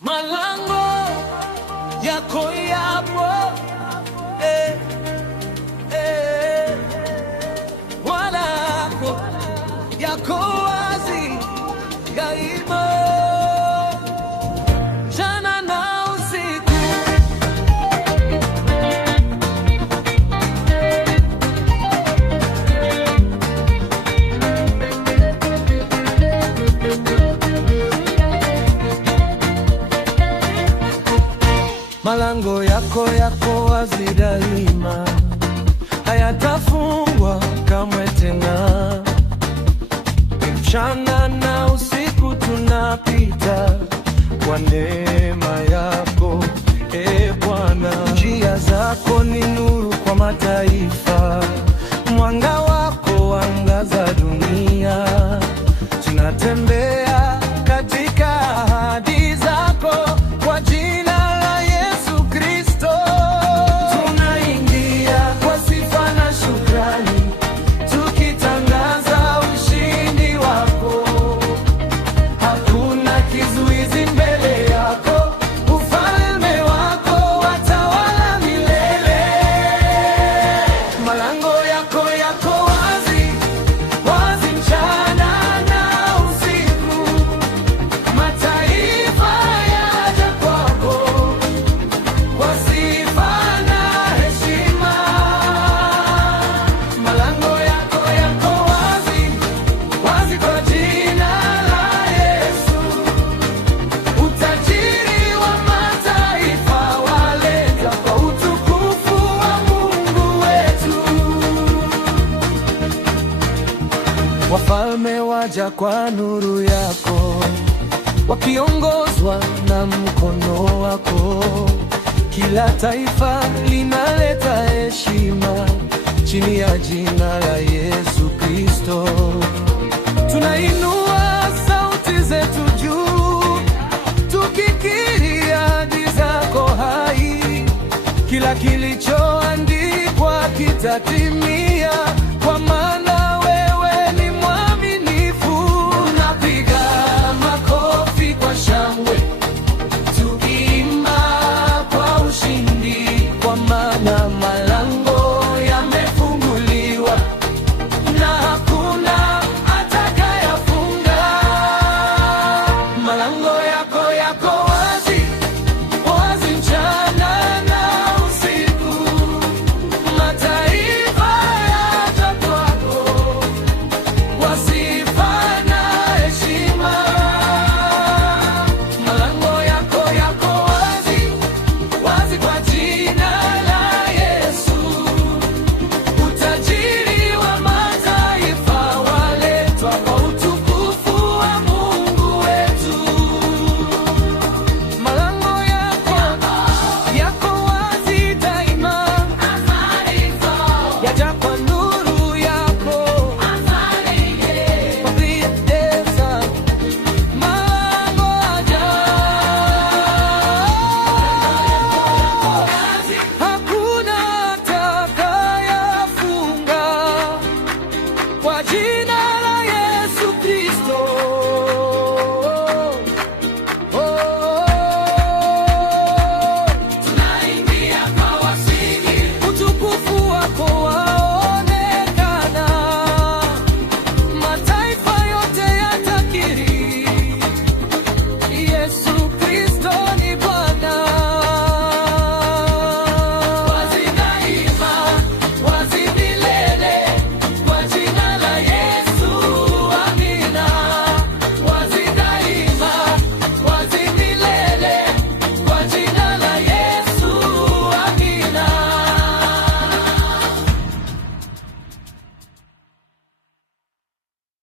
Malango yako yapo, Bwana yako wazi daima, jana na usiku. Malango yako wazi daima, hayatafungwa kamwe tena. Mchana na usiku tunapita kwa neema yako, Bwana. Njia zako ni nuru kwa mataifa, mwanga wako wangaza dunia. Tunatembea katika ahadi zako, kwa jina la Yesu Kristo. Tunaingia kwa sifa na shukrani, tukitangaza ushindi wako. Hakuna kizuizi mbele yako, ufalme wako watawala milele. Malango yako wazi, wazi mchana na usiku. Mataifa yaja kwako kwa sifa na heshima. Malango yako wazi, wazi kwa jina la Yesu. Utajiri wa mataifa waleta kwa utukufu wa Mungu wetu. Wafalme waja kwa nuru yako, wakiongozwa na mkono wako. Kila taifa linaleta heshima chini ya jina la Yesu Kristo. Tunainua sauti zetu juu, tukikiri ahadi zako hai. Kila kilichoandikwa kitatimia, kwa maana